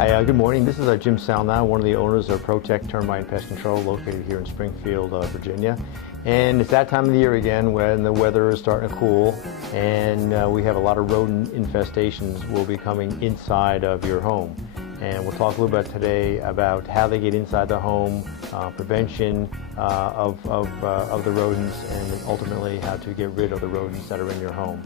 Hi, good morning. This is Jim Selnow, one of the owners of Protect Termite and Pest Control, located here in Springfield, Virginia. And it's that time of the year again when the weather is starting to cool, and we have a lot of rodent infestations will be coming inside of your home. And we'll talk a little bit today about how they get inside the home, prevention of the rodents, and ultimately how to get rid of the rodents that are in your home.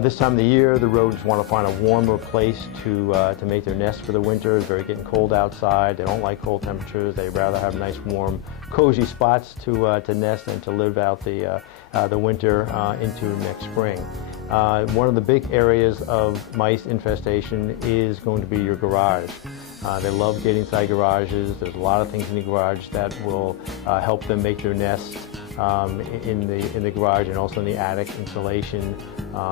This time of the year, the rodents want to find a warmer place to make their nest for the winter. It's getting cold outside. They don't like cold temperatures. They rather have nice, warm, cozy spots to nest and to live out the winter into next spring. One of the big areas of mice infestation is going to be your garage. They love getting inside garages. There's a lot of things in the garage that will help them make their nests in the garage and also in the attic, insulation,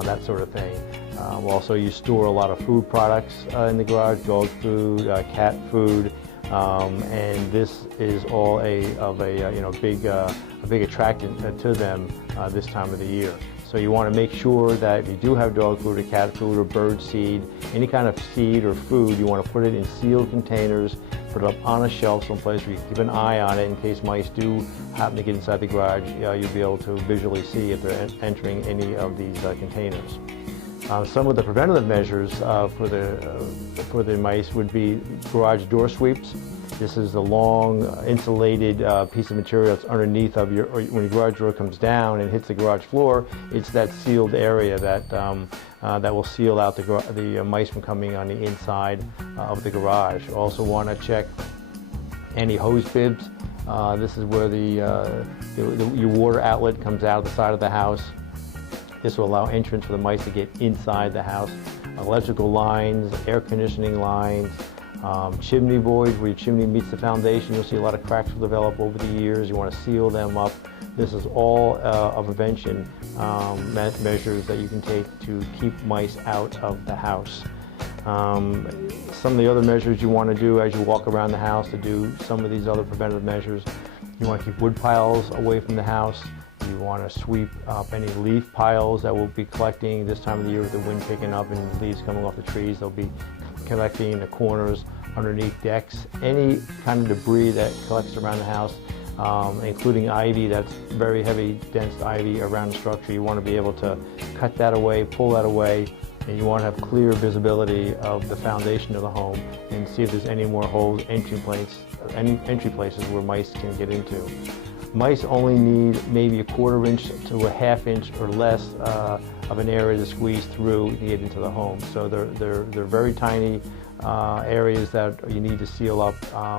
that sort of thing. Also, you store a lot of food products in the garage, dog food, cat food, and this is all a big attractant to them this time of the year. So you want to make sure that if you do have dog food or cat food or bird seed, any kind of seed or food, you want to put it in sealed containers, put it up on a shelf someplace where you can keep an eye on it in case mice do happen to get inside the garage. You'll be able to visually see if they're entering any of these containers. Some of the preventative measures for the mice would be garage door sweeps. This is the long insulated piece of material that's underneath of when your garage door comes down and hits the garage floor. It's that sealed area that will seal out the mice from coming on the inside of the garage. You also want to check any hose bibs. This is where your water outlet comes out of the side of the house. This will allow entrance for the mice to get inside the house. Electrical lines, air conditioning lines, chimney boards where your chimney meets the foundation. You'll see a lot of cracks will develop over the years. You want to seal them up. This is all a prevention measures that you can take to keep mice out of the house. Some of the other measures you want to do as you walk around the house to do some of these other preventative measures, you want to keep wood piles away from the house. You want to sweep up any leaf piles that will be collecting this time of the year with the wind picking up and leaves coming off the trees. They'll be collecting in the corners, underneath decks, any kind of debris that collects around the house, including ivy, that's very heavy, dense ivy around the structure. You want to be able to cut that away, pull that away, and you want to have clear visibility of the foundation of the home and see if there's any more holes, entry places where mice can get into. Mice only need maybe a 1/4 inch to a 1/2 inch or less of an area to squeeze through to get into the home. So they're very tiny areas that you need to seal up.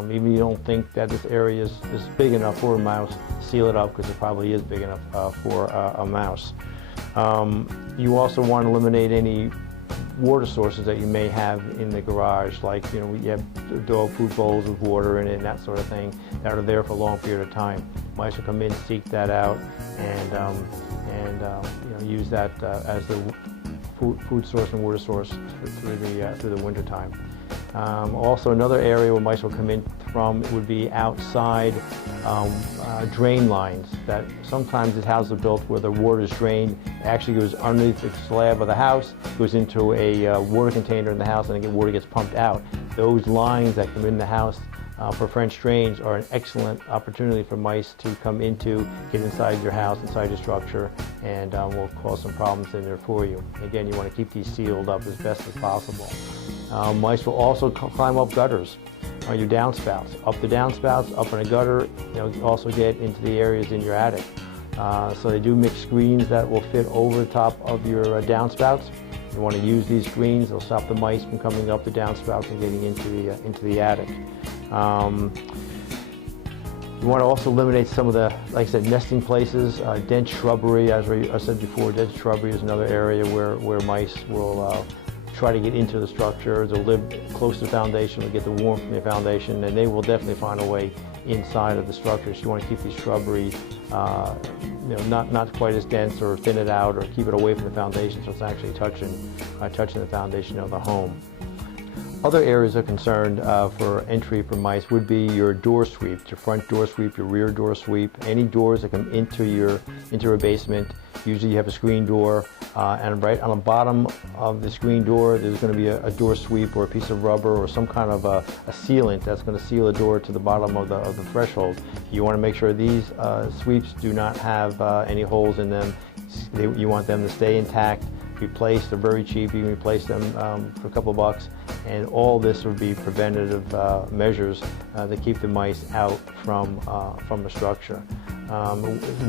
Even if you don't think that this area is big enough for a mouse, seal it up because it probably is big enough for a mouse. You also want to eliminate any water sources that you may have in the garage, like you have dog food bowls with water in it and that sort of thing that are there for a long period of time. Mice will come in, seek that out, and use that as the food source and water source through the winter time. Also, another area where mice will come in from would be outside drain lines. That sometimes the houses are built where the water is drained. It actually goes underneath the slab of the house, goes into a water container in the house, and water gets pumped out. Those lines that come in the house for French drains are an excellent opportunity for mice to come into, get inside your house, inside your structure, and will cause some problems in there for you. Again, you want to keep these sealed up as best as possible. Mice will also climb up gutters, your downspouts. Up the downspouts, up in a gutter, also get into the areas in your attic. So they do make screens that will fit over the top of your downspouts. You want to use these screens. They'll stop the mice from coming up the downspouts and getting into the attic. You want to also eliminate some of the, like I said, nesting places, dense shrubbery. As I said before, dense shrubbery is another area where mice will try to get into the structure. They'll live close to the foundation, they'll get the warmth from the foundation, and they will definitely find a way inside of the structure. So you want to keep these shrubbery not quite as dense, or thin it out, or keep it away from the foundation so it's actually touching the foundation of the home. Other areas of concern for entry for mice would be your door sweep, your front door sweep, your rear door sweep, any doors that come into a basement. Usually you have a screen door, and right on the bottom of the screen door there's going to be a door sweep or a piece of rubber or some kind of a sealant that's going to seal the door to the bottom of the threshold. You want to make sure these sweeps do not have any holes in them. You want them to stay intact. Replaced, they're very cheap. You can replace them for a couple of bucks, and all this would be preventative measures to keep the mice out from the structure.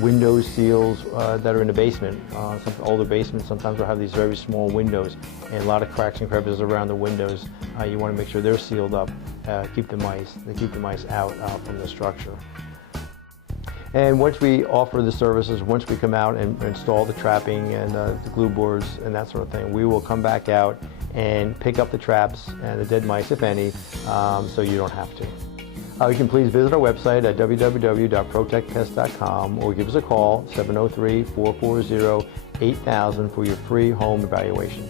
Window seals that are in the basement. Some older basements sometimes will have these very small windows and a lot of cracks and crevices around the windows. You want to make sure they're sealed up. Keep the mice out from the structure. And once we offer the services, once we come out and install the trapping and the glue boards and that sort of thing, we will come back out and pick up the traps and the dead mice, if any, so you don't have to. You can please visit our website at www.protectpest.com or give us a call, 703-440-8000 for your free home evaluation.